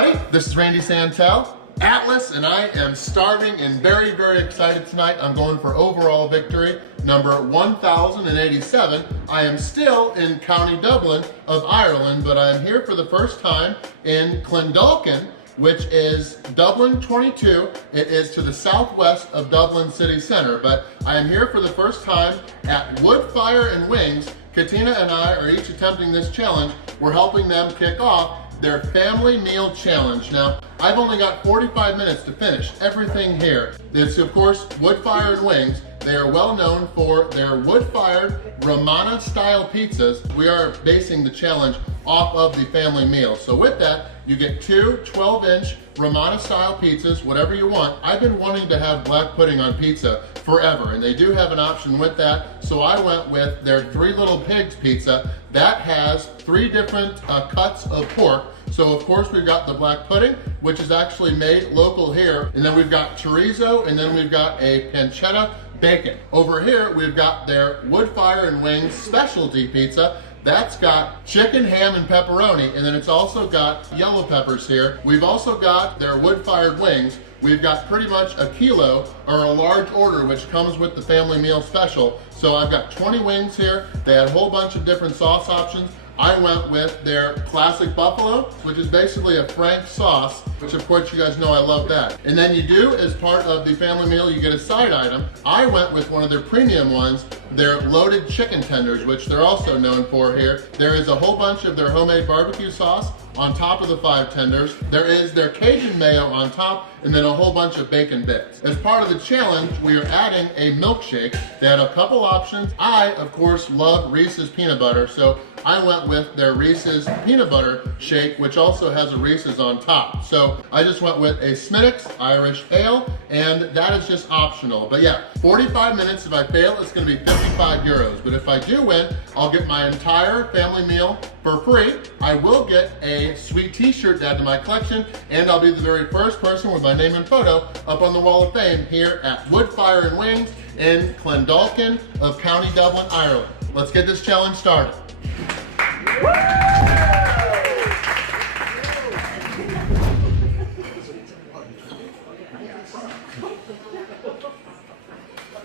everybody. This is Randy Santel, Atlas, and I am starving and very, very excited tonight. I'm going for overall victory, number 1087. I am still in County Dublin of Ireland, but I am here for the first time in Clondalkin, which is Dublin 22. It is to the southwest of Dublin city center, but I am here for the first time at Woodfire Wings. Katina and I are each attempting this challenge. We're helping them kick off their family meal challenge. Now, I've only got 45 minutes to finish everything here. It's, of course, Woodfire Wings. They are well known for their wood-fired Romana-style pizzas. We are basing the challenge off of the family meal. So with that, you get two 12-inch Romana-style pizzas, whatever you want. I've been wanting to have black pudding on pizza forever, and they do have an option with that. So I went with their Three Little Pigs pizza. That has 3 different cuts of pork. So of course we've got the black pudding, which is actually made local here. And then we've got chorizo, and then we've got a pancetta bacon. Over here, we've got their Woodfire Wings specialty pizza. That's got chicken, ham, and pepperoni, and then it's also got yellow peppers here. We've also got their wood-fired wings. We've got pretty much a kilo, or a large order, which comes with the family meal special. So I've got 20 wings here. They had a whole bunch of different sauce options. I went with their classic buffalo, which is basically a Frank sauce, which of course you guys know I love that. And then you do, as part of the family meal, you get a side item. I went with one of their premium ones, their loaded chicken tenders, which they're also known for here. There is a whole bunch of their homemade barbecue sauce on top of the 5 tenders. There is their Cajun mayo on top, and then a whole bunch of bacon bits. As part of the challenge, we are adding a milkshake. They had a couple options. I, of course, love Reese's peanut butter, so I went with their Reese's peanut butter shake, which also has a Reese's on top. So I just went with a Smittix Irish Ale, and that is just optional. But yeah, 45 minutes. If I fail, it's gonna be 55 euros. But if I do win, I'll get my entire family meal for free. I will get a sweet t-shirt to add to my collection, and I'll be the very first person with my name and photo up on the Wall of Fame here at Woodfire Wings in Clondalkin of County Dublin, Ireland. Let's get this challenge started.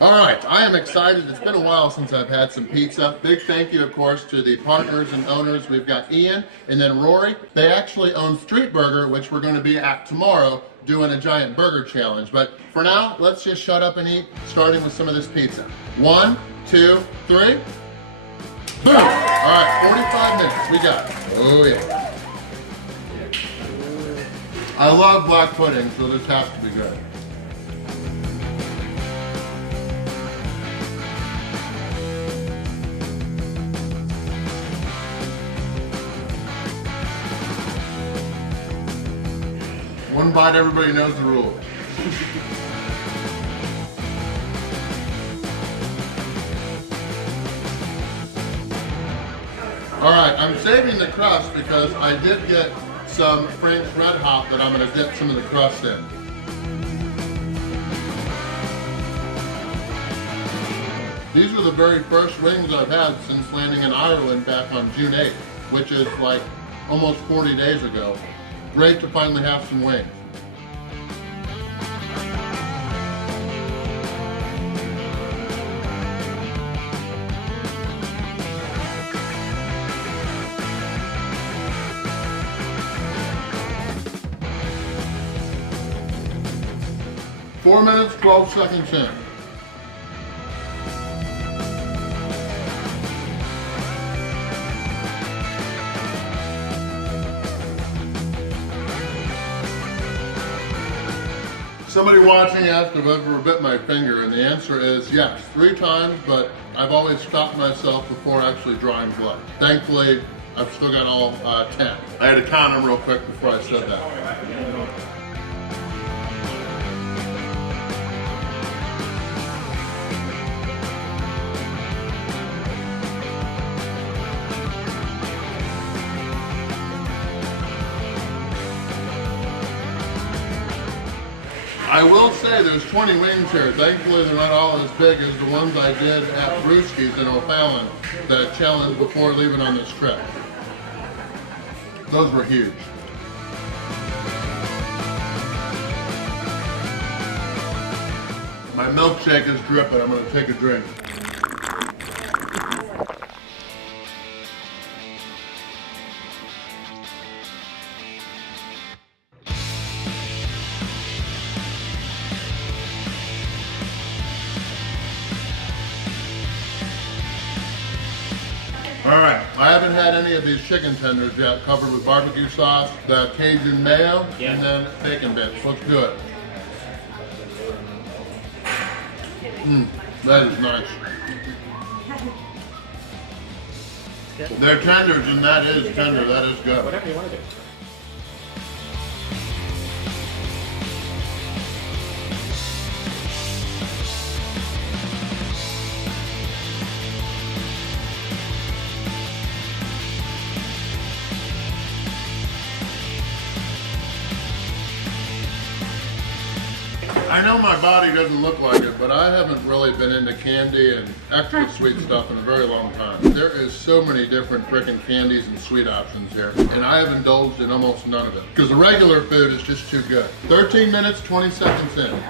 All right, I am excited. It's been a while since I've had some pizza. Big thank you, of course, to the partners and owners. We've got Ian and then Rory. They actually own Street Burger, which we're going to be at tomorrow doing a giant burger challenge. But for now, let's just shut up and eat, starting with some of this pizza. 1, 2, 3. Boom! All right, 45 minutes, we got it. Oh yeah. I love black pudding, so this has to be good. One bite, everybody knows the rule. All right, I'm saving the crust because I did get some Frank's Red Hot that I'm gonna dip some of the crust in. These were the very first wings I've had since landing in Ireland back on June 8th, which is like almost 40 days ago. Great to finally have some wings. Four minutes, 12 seconds in. Somebody watching asked if I've ever bit my finger, and the answer is yes, 3 times, but I've always stopped myself before actually drawing blood. Thankfully, I've still got all 10. I had to count them real quick before I said that. I will say there's 20 wings here. Thankfully, they're not all as big as the ones I did at Brewski's in O'Fallon, the challenge before leaving on this trip. Those were huge. My milkshake is dripping. I'm gonna take a drink. All right, I haven't had any of these chicken tenders yet, covered with barbecue sauce, the Cajun mayo, and then bacon bits. Looks good. That is nice. They're tenders, and that is tender. That is good. Whatever you want to do. I know my body doesn't look like it, but I haven't really been into candy and extra sweet stuff in a very long time. There is so many different frickin' candies and sweet options here, and I have indulged in almost none of it, because the regular food is just too good. 13 minutes, 20 seconds in.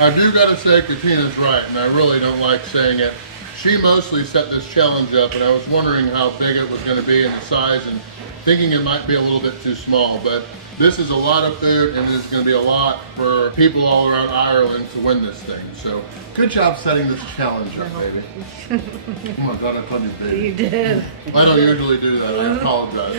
I do gotta say Katina's right, and I really don't like saying it. She mostly set this challenge up, and I was wondering how big it was gonna be in the size and thinking it might be a little bit too small, but this is a lot of food, and it's gonna be a lot for people all around Ireland to win this thing. So good job setting this challenge up, baby. Oh my God, I called you baby. You did. I don't usually do that, I apologize.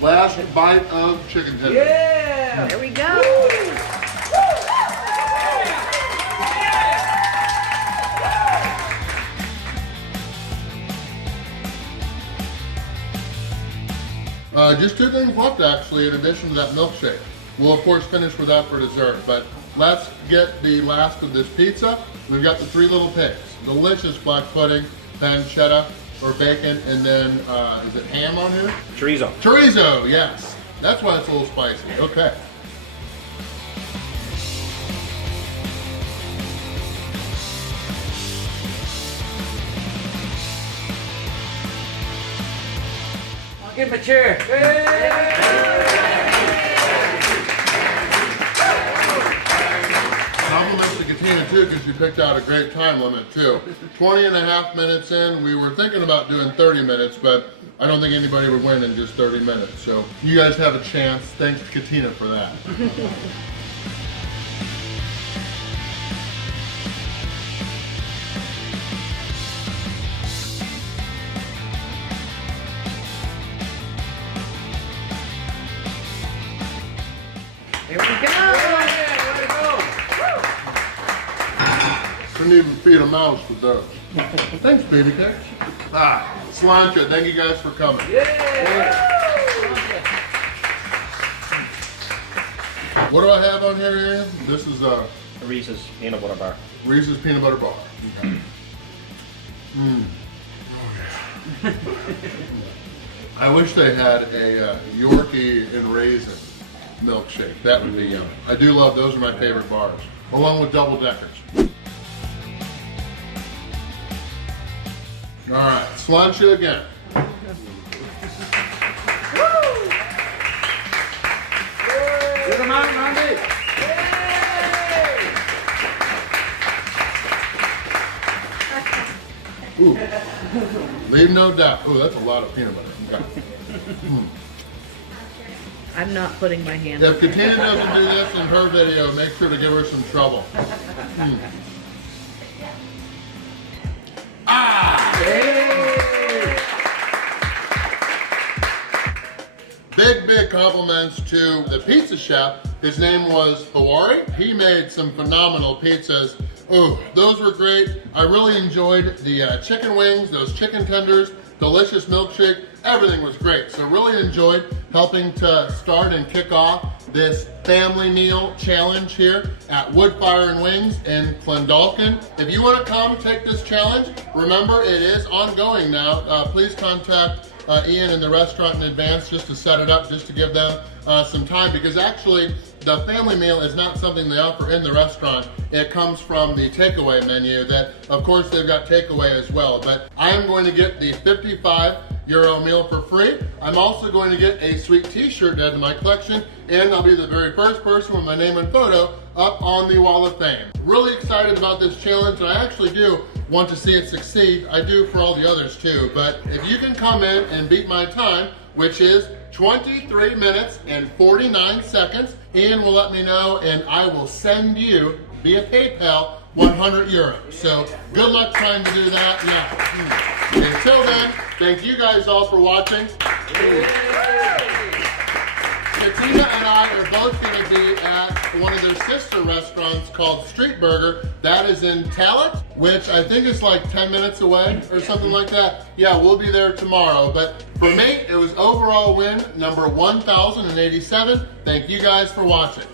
Last bite of chicken tender. Yeah! There we go. Just two things left actually in addition to that milkshake. We'll of course finish with that for dessert, but let's get the last of this pizza. We've got the three little pigs. Delicious black pudding, pancetta, or bacon, and then, is it ham on here? Chorizo. Chorizo, yes. That's why it's a little spicy. Okay. I'll give him a cheer. Compliments to Katina too, because she picked out a great time limit too. 20 and a half minutes in, we were thinking about doing 30 minutes, but I don't think anybody would win in just 30 minutes. So you guys have a chance. Thanks to Katina for that. There we go. Couldn't even feed a mouse with those. Thanks, baby cakes. Cilantro, thank you guys for coming. What do I have on here, Ian? This is Reese's peanut butter bar. Reese's peanut butter bar. Okay. I wish they had a Yorkie and raisin milkshake. That would be yummy. I do love, those are my favorite bars, along with double deckers. All right, cilantro again. Get them out, Randy. Ooh. Leave no doubt. Ooh, that's a lot of peanut butter. Okay. I'm not putting my hand If up. Katina doesn't do this in her video, make sure to give her some trouble. Big compliments to the pizza chef. His name was Rory. He made some phenomenal pizzas. Ooh, those were great. I really enjoyed the chicken wings, those chicken tenders, delicious milkshake. Everything was great. So really enjoyed helping to start and kick off this family meal challenge here at Woodfire Wings in Clondalkin. If you want to come take this challenge, remember it is ongoing now. Please contact Ian and the restaurant in advance just to set it up, just to give them some time, because actually the family meal is not something they offer in the restaurant. It comes from the takeaway menu that, of course, they've got takeaway as well. But I am going to get the 55-euro meal for free. I'm also going to get a sweet t-shirt to add to my collection, and I'll be the very first person with my name and photo up on the Wall of Fame. Really excited about this challenge, and I actually do want to see it succeed. I do for all the others too, but if you can come in and beat my time, which is 23 minutes and 49 seconds, Ian will let me know and I will send you via PayPal 100 euros. So good luck trying to do that. Yeah. Until then, thank you guys all for watching. Katina and I are both going to be at one of their sister restaurants called Street Burger. That is in Talent, which I think is like 10 minutes away or something like that. Yeah, we'll be there tomorrow. But for me, it was overall win number 1087. Thank you guys for watching.